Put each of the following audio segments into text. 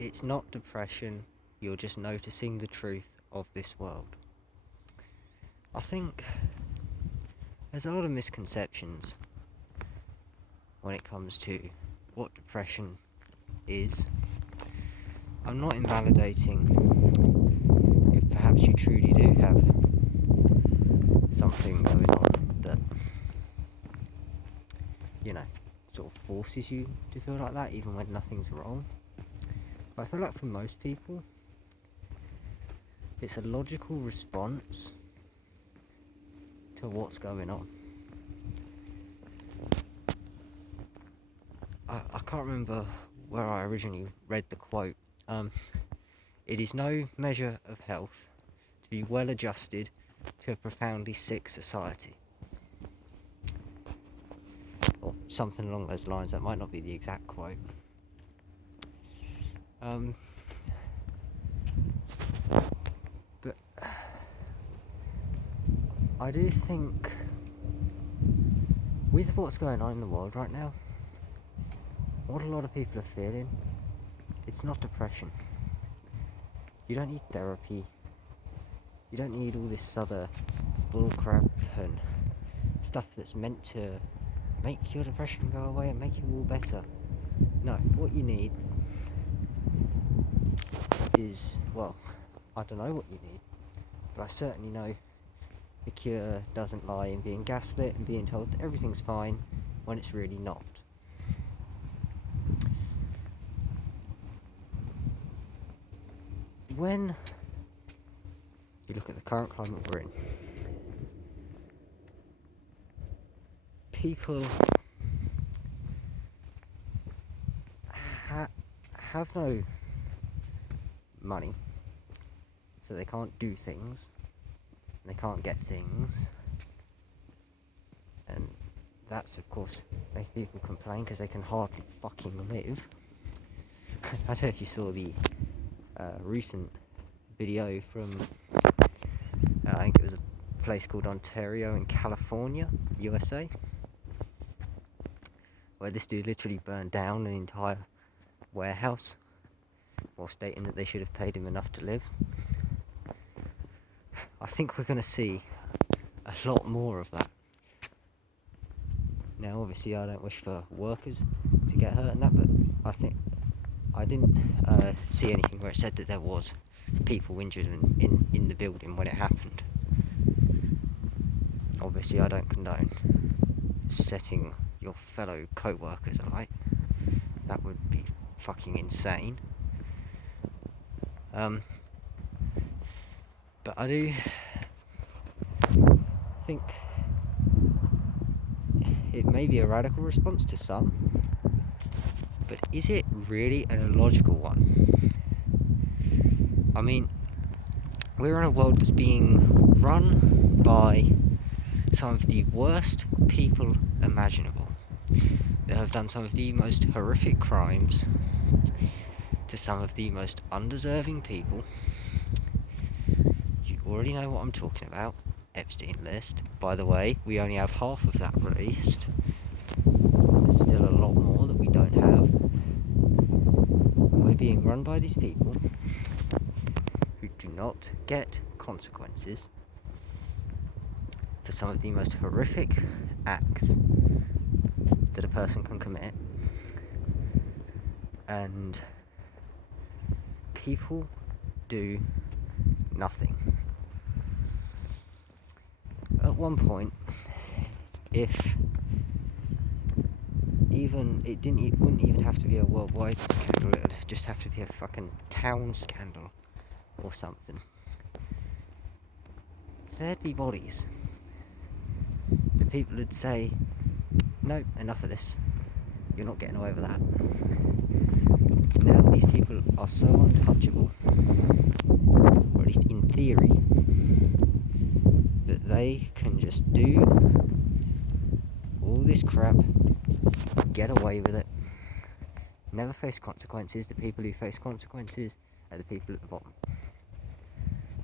it's not depression, you're just noticing the truth of this world. I think there's a lot of misconceptions when it comes to what depression is. I'm not invalidating if perhaps you truly do have something going on that, you know, sort of forces you to feel like that even when nothing's wrong. But I feel like for most people, it's a logical response to what's going on. I can't remember where I originally read the quote. It is no measure of health to be well adjusted to a profoundly sick society. Or something along those lines. That might not be the exact quote. But I do think with what's going on in the world right now, what a lot of people are feeling, it's not depression. You don't need therapy. You don't need all this other bullcrap and stuff that's meant to make your depression go away and make you all better. No, what you need is, well, I don't know what you need, but I certainly know the cure doesn't lie in being gaslit and being told that everything's fine when it's really not. When you look at the current climate we're in, people have no money, so they can't do things, they can't get things, and that's of course making people complain because they can hardly fucking live. I don't know if you saw the recent video from I think it was a place called Ontario in California, USA, where this dude literally burned down an entire warehouse while stating that they should have paid him enough to live. I think we're going to see a lot more of that. Now obviously I don't wish for workers to get hurt and that, but I think I didn't see anything where it said that there was people injured in the building when it happened. Obviously I don't condone setting your fellow co-workers alight. That would be fucking insane. But I do think it may be a radical response to some, but is it really an illogical one? I mean, we're in a world that's being run by some of the worst people imaginable. They have done some of the most horrific crimes to some of the most undeserving people. You already know what I'm talking about. Epstein list. By the way, we only have half of that released. There's still a lot more that we don't have. And we're being run by these people who do not get consequences for some of the most horrific acts that a person can commit. And people do nothing. At one point, if even it wouldn't even have to be a worldwide scandal, it would just have to be a fucking town scandal or something. There'd be bodies. The people would say, no, enough of this. You're not getting away with that. Now these people are so untouchable, or at least in theory, that they can just do all this crap, get away with it, never face consequences. The people who face consequences are the people at the bottom.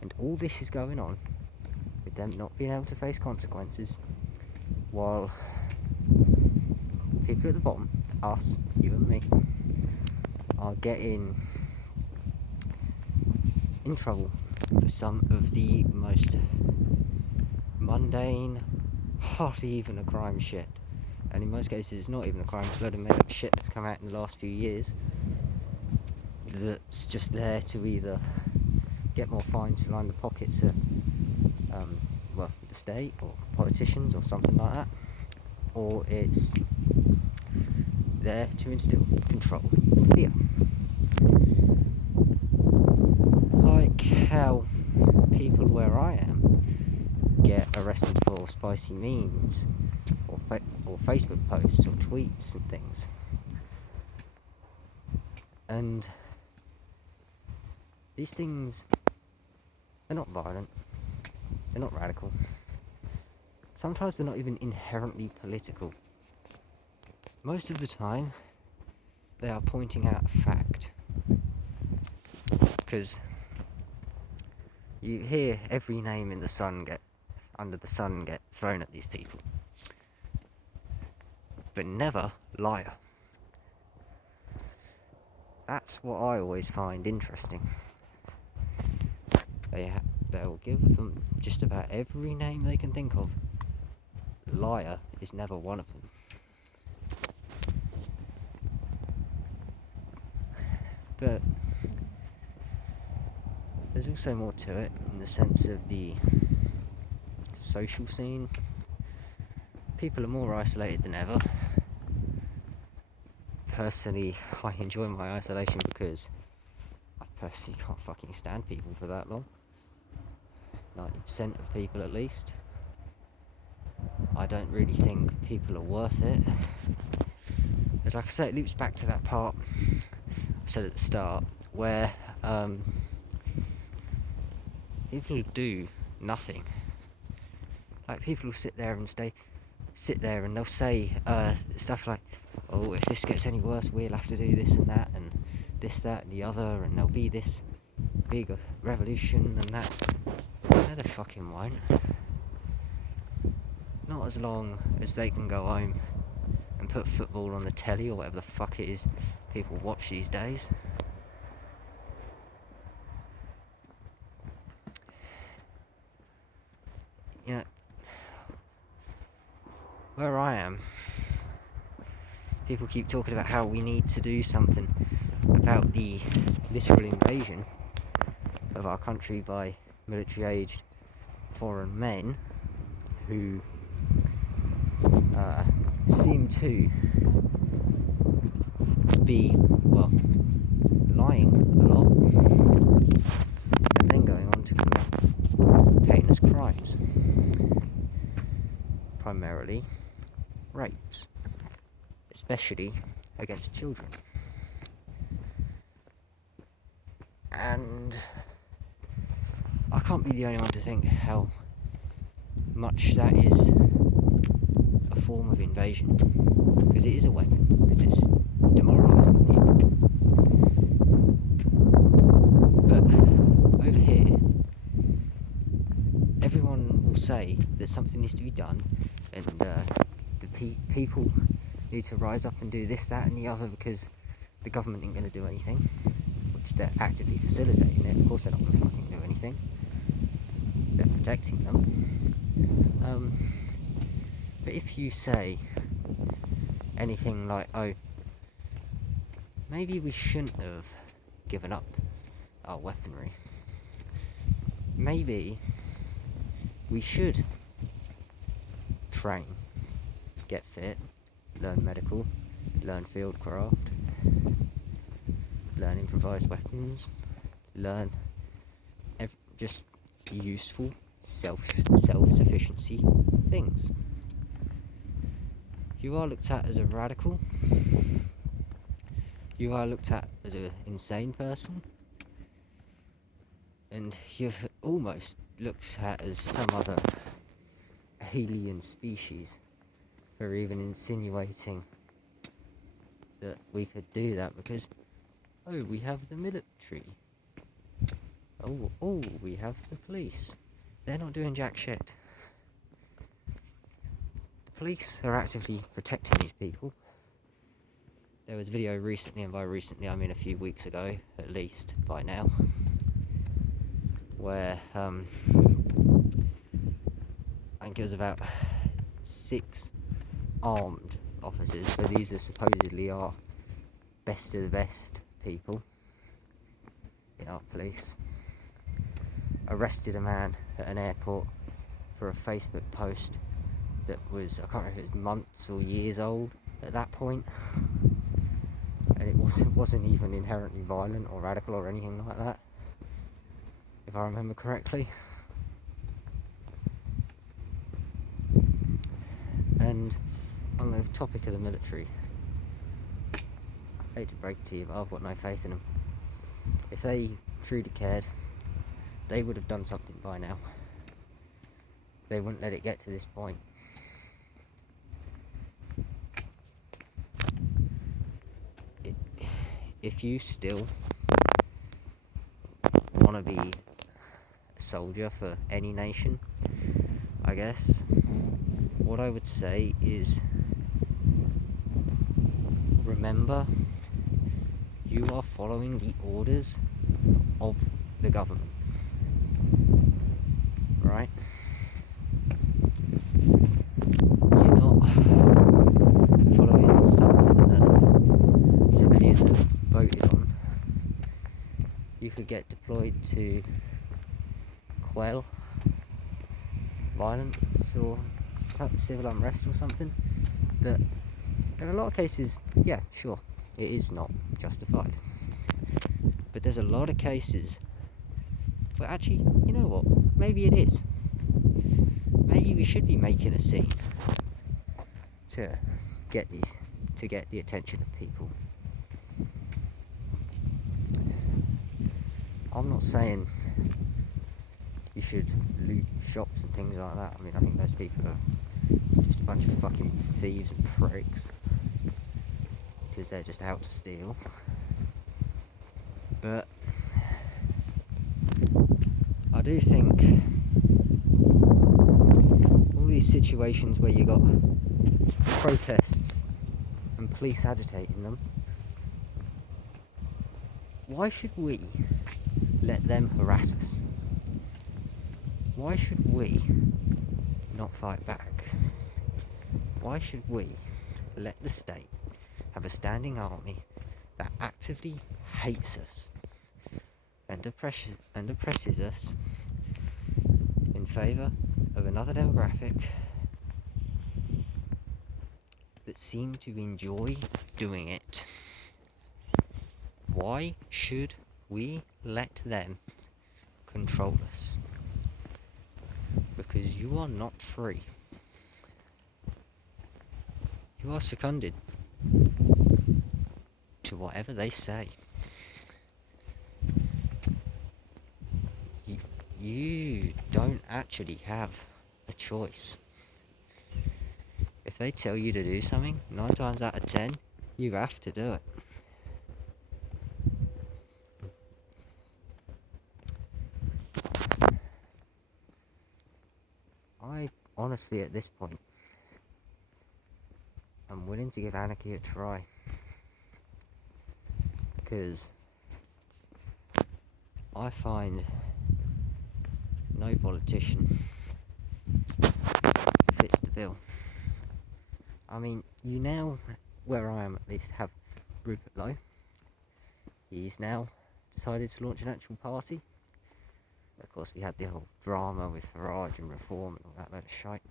And all this is going on with them not being able to face consequences, while people at the bottom, us, you and me, are getting in trouble for some of the most mundane, hardly even a crime shit. And in most cases it's not even a crime, it's a load of made up shit that's come out in the last few years that's just there to either get more fines to line the pockets of the state or politicians or something like that, or it's there to instill control and fear. Like how people where I am get arrested for spicy memes or Facebook posts or tweets and things. And these things, they're not violent, they're not radical. Sometimes they're not even inherently political. Most of the time, they are pointing out a fact. Because you hear every name in the sun under the sun get thrown at these people. But never liar. That's what I always find interesting. They'll give them just about every name they can think of. Liar is never one of them. But there's also more to it in the sense of the social scene. People are more isolated than ever. Personally, I enjoy my isolation because I personally can't fucking stand people for that long. 90% of people at least. I don't really think people are worth it. As like I say, it loops back to that part I said at the start, where people do nothing. Like people will sit there and they'll say stuff like, oh, if this gets any worse, we'll have to do this and that, and this, that, and the other, and there'll be this big revolution and that. No, they fucking won't. Not as long as they can go home and put football on the telly or whatever the fuck it is people watch these days. You know, where I am, people keep talking about how we need to do something about the literal invasion of our country by military-aged foreign men who seem to be, well, lying a lot and then going on to commit heinous crimes, primarily rapes, especially against children. And I can't be the only one to think how much that is a form of invasion, because it is a weapon, because it's demoralising people. But over here, everyone will say that something needs to be done, and the people need to rise up and do this, that and the other, because the government ain't going to do anything, which they're actively facilitating it. Of course they're not going to fucking do anything. They're protecting them. But if you say anything like, oh, maybe we shouldn't have given up our weaponry, maybe we should train, get fit, learn medical, learn fieldcraft, learn improvised weapons, learn just useful self-sufficiency things. You are looked at as a radical. You are looked at as an insane person. And you're almost looked at as some other alien species for even insinuating that we could do that because, oh, we have the military. Oh, we have the police. They're not doing jack shit. The police are actively protecting these people. There was a video recently, and by recently I mean a few weeks ago, at least, by now, where I think it was about 6 armed officers, so these are supposedly our best of the best people in our police, arrested a man at an airport for a Facebook post that was, I can't remember if it was months or years old at that point, and it wasn't even inherently violent or radical or anything like that, if I remember correctly. And on the topic of the military, I hate to break it to you, but I've got no faith in them. If they truly cared, they would have done something by now. They wouldn't let it get to this point. If you still want to be a soldier for any nation, I guess, what I would say is, remember, you are following the orders of the government, right? You're not following something that civilians have voted on. You could get deployed to quell violence or civil unrest or something that, in a lot of cases, yeah, sure, it is not justified. But there's a lot of cases where actually, you know what, maybe it is. Maybe we should be making a scene to get the attention of people. I'm not saying you should loot shops and things like that. I mean, I think those people are just a bunch of fucking thieves and pricks, because they're just out to steal. But I do think all these situations where you got protests and police agitating them, why should we let them harass us? Why should we not fight back? Why should we let the state have a standing army that actively hates us and oppresses us in favour of another demographic that seem to enjoy doing it? Why should we let them control us? Because you are not free. You are seconded to whatever they say. You don't actually have a choice. If they tell you to do something, 9 times out of 10, you have to do it. I honestly, at this point, I'm willing to give anarchy a try, because I find no politician fits the bill. I mean, you now, where I am at least, have Rupert Lowe. He's now decided to launch an actual party. Of course, we had the whole drama with Farage and Reform and all that load of shite.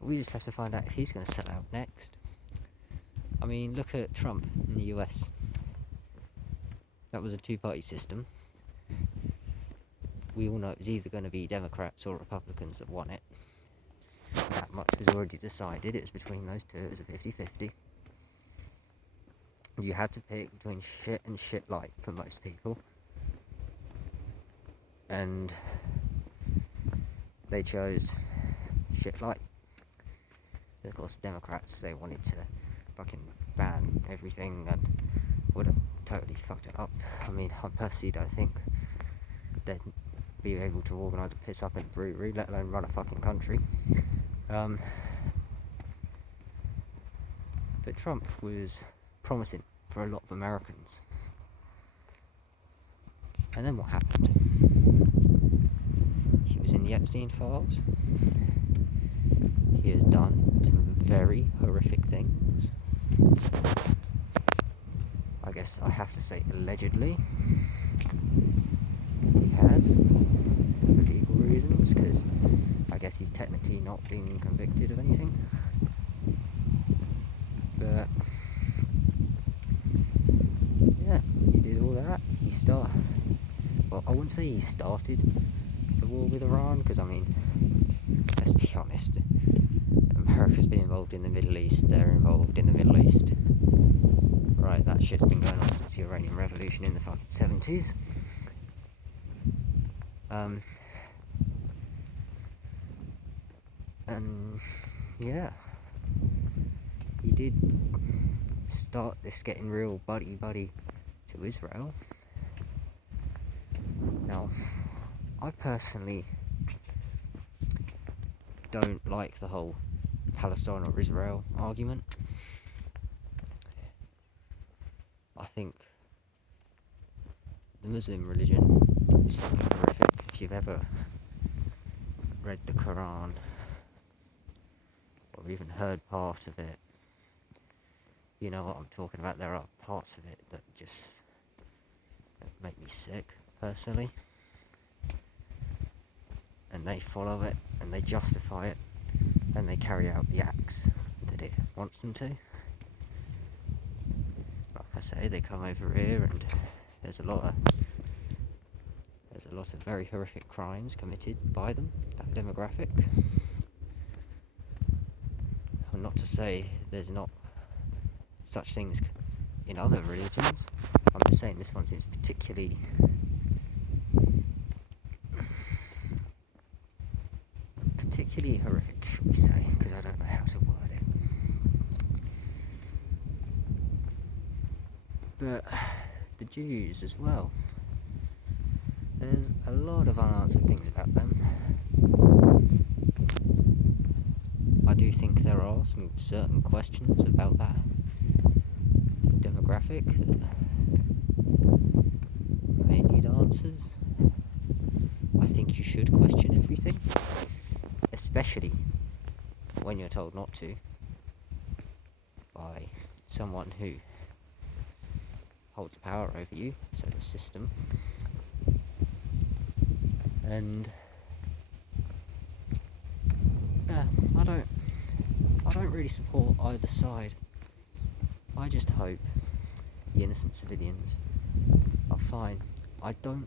We just have to find out if he's going to sell out next. I mean, look at Trump in the US. That was a 2-party system. We all know it was either going to be Democrats or Republicans that won it. That much was already decided. It was between those two. It was a 50-50. You had to pick between shit and shit light for most people. And they chose shit light. Of course, Democrats, they wanted to fucking ban everything and would have totally fucked it up. I mean, I personally don't think they'd be able to organise a piss up in a brewery, let alone run a fucking country. But Trump was promising for a lot of Americans. And then what happened? He was in the Epstein files. He has done some very horrific things. I guess I have to say allegedly. He has, for legal reasons, because I guess he's technically not being convicted of anything. But yeah, he did all that. Well, I wouldn't say he started the war with Iran, because I mean, let's be honest, America's been involved in the Middle East, they're involved in the Middle East. Right, that shit's been going on since the Iranian Revolution in the fucking 70s. And yeah, he did start this getting real buddy to Israel. Now, I personally don't like the whole Palestine or Israel argument. I think the Muslim religion is fucking horrific. If you've ever read the Quran or even heard part of it, you know what I'm talking about. There are parts of it that just make me sick, personally. And they follow it, and they justify it, and they carry out the acts that it wants them to. Like I say, they come over here, and there's a lot of very horrific crimes committed by them, that demographic. And not to say there's not such things in other religions. I'm just saying this one seems particularly horrific, should we say, because I don't know how to word it. But the Jews as well. There's a lot of unanswered things about them. I do think there are some certain questions about that demographic that may need answers. I think you should question everything, especially when you're told not to by someone who holds power over you, so the system. And yeah, I don't really support either side. I just hope the innocent civilians are fine. I don't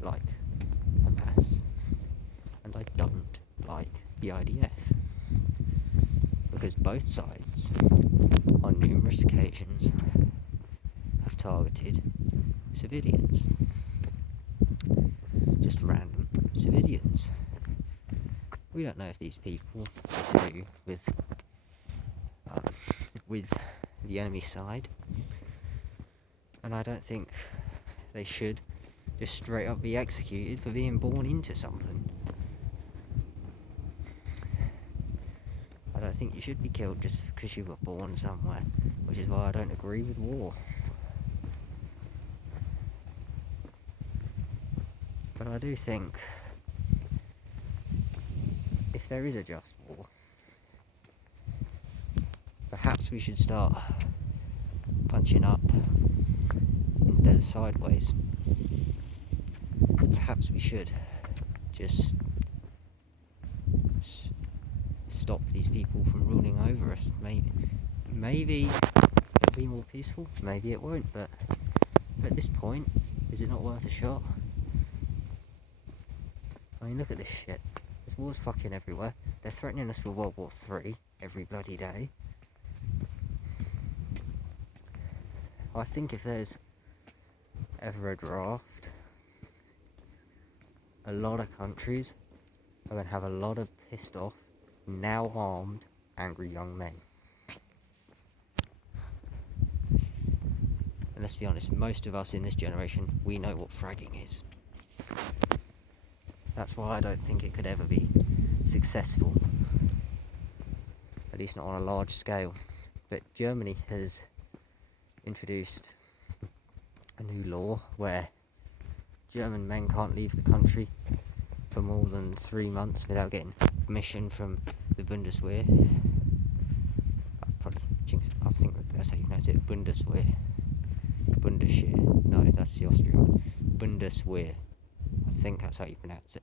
like Hamas, and I don't like the IDF, because both sides on numerous occasions have targeted civilians, just random civilians. We don't know if these people are to do with the enemy side, and I don't think they should just straight up be executed for being born into something. I don't think you should be killed just because you were born somewhere, which is why I don't agree with war. But I do think if there is a just war, perhaps we should start punching up instead of sideways. Perhaps we should just stop these people from ruling over us. Maybe it'll be more peaceful, maybe it won't, but at this point, is it not worth a shot? I mean, look at this shit. There's wars fucking everywhere. They're threatening us with World War III every bloody day. I think if there's ever a draft, a lot of countries are going to have a lot of pissed off, now armed, angry young men. And let's be honest, most of us in this generation, we know what fragging is. That's why I don't think it could ever be successful, at least not on a large scale. But Germany has introduced a new law where German men can't leave the country for more than 3 months without getting permission from the Bundeswehr. I think that's how you pronounce it, Bundeswehr. No, that's the Austrian one. Bundeswehr. I think that's how you pronounce it.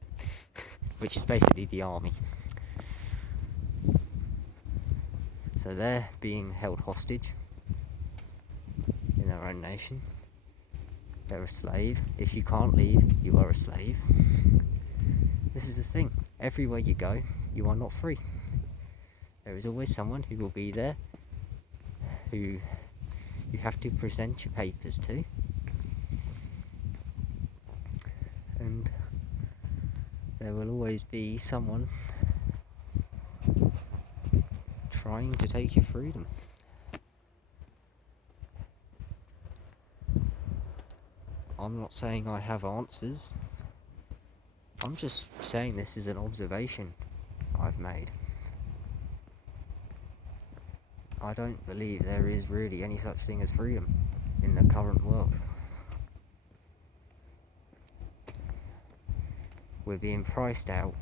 Which is basically the army. So they're being held hostage in their own nation. They're a slave. If you can't leave, you are a slave. This is the thing. Everywhere you go, you are not free. There is always someone who will be there who you have to present your papers to, and there will always be someone trying to take your freedom. I'm not saying I have answers. I'm just saying this is an observation I've made. I don't believe there is really any such thing as freedom in the current world. We're being priced out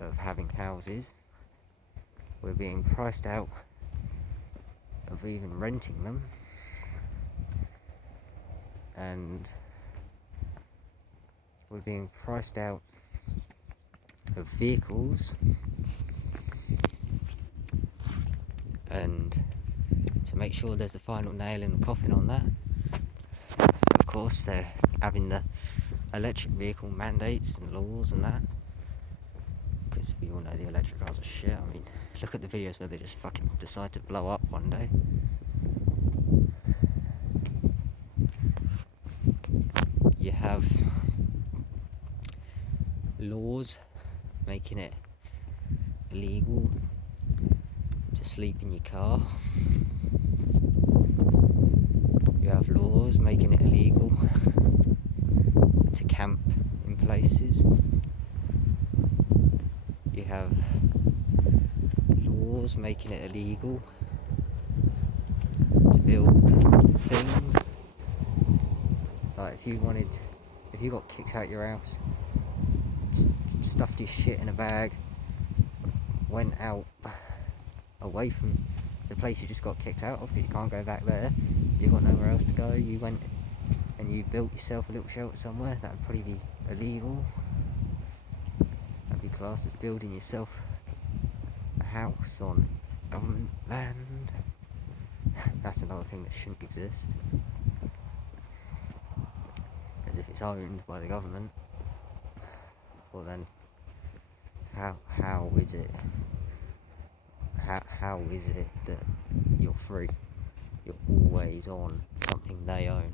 of having houses. We're being priced out of even renting them. And we're being priced out of vehicles. And to make sure there's a final nail in the coffin on that, of course they're having the electric vehicle mandates and laws and that, because we all know the electric cars are shit. I mean, look at the videos where they just fucking decide to blow up one day. You have laws making it illegal to sleep in your car. You have laws making it illegal to camp in places. You have laws making it illegal to build things. Like if you got kicked out your house, stuffed your shit in a bag, went out away from the place you just got kicked out of, because you can't go back there, you've got nowhere else to go, you went and you built yourself a little shelter somewhere, that would probably be illegal. That'd be classed as building yourself a house on government land. That's another thing that shouldn't exist, as if it's owned by the government. Well then, how is it that you're free? You're always on something they own.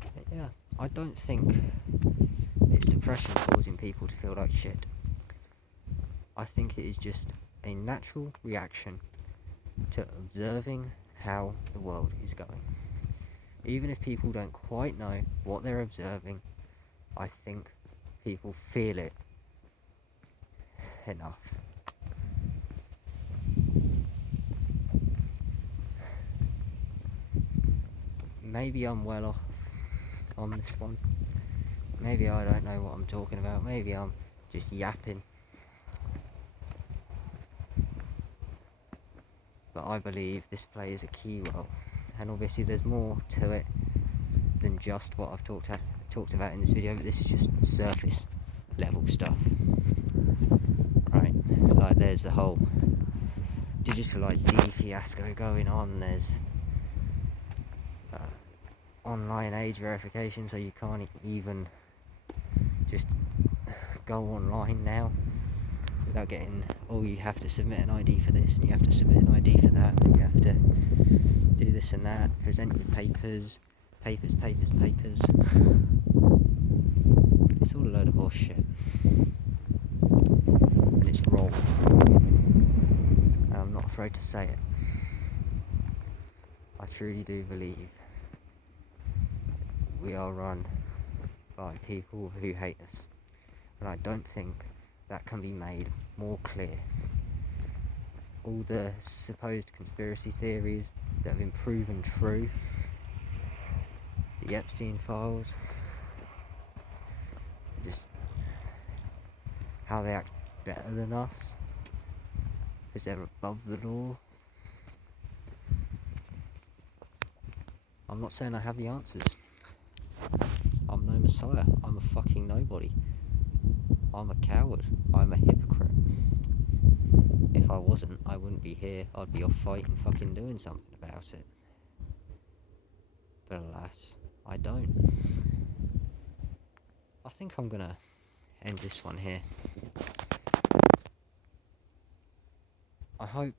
But yeah, I don't think it's depression causing people to feel like shit. I think it is just a natural reaction to observing how the world is going. Even if people don't quite know what they're observing, I think people feel it enough. Maybe I'm well off on this one. Maybe I don't know what I'm talking about. Maybe I'm just yapping. But I believe this plays a key role. And obviously there's more to it than just what I've talked about in this video, but this is just surface level stuff. Right, like there's the whole digital ID fiasco going on, there's online age verification, so you can't even just go online now without getting, oh, you have to submit an ID for this, and you have to submit an ID for that, and you have to do this and that, present your papers. It's all a load of horse shit. And it's wrong. And I'm not afraid to say it. I truly do believe we are run by people who hate us. And I don't think that can be made more clear all the supposed conspiracy theories that have been proven true, the Epstein files, just how they act better than us because they're above the law. I'm not saying I have the answers. I'm no messiah. I'm a fucking nobody. I'm a coward. I'm a hypocrite. If I wasn't, I wouldn't be here. I'd be off fighting, fucking doing something about it. But alas, I don't. I think I'm gonna end this one here. I hope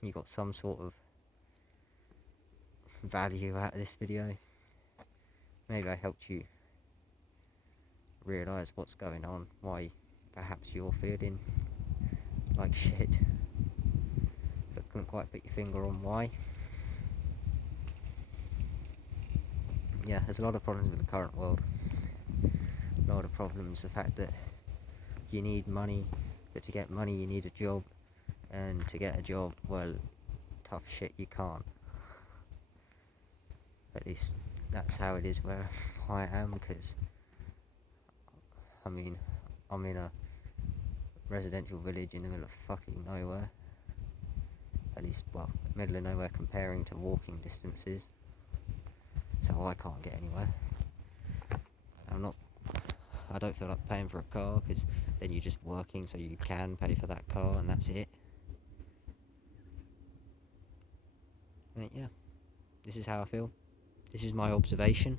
you got some sort of value out of this video. Maybe I helped you realise what's going on, why perhaps you're feeling like shit, but couldn't quite put your finger on why. Yeah, there's a lot of problems with the current world. A lot of problems, the fact that you need money, that to get money you need a job, and to get a job, well, tough shit, you can't. At least that's how it is where I am, because I mean, I'm in a residential village in the middle of fucking nowhere. At least, well, middle of nowhere comparing to walking distances. So I can't get anywhere. I don't feel like paying for a car, because then you're just working so you can pay for that car and that's it. But yeah, this is how I feel. This is my observation.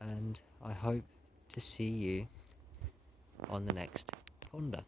And I hope to see you on the next Ponder.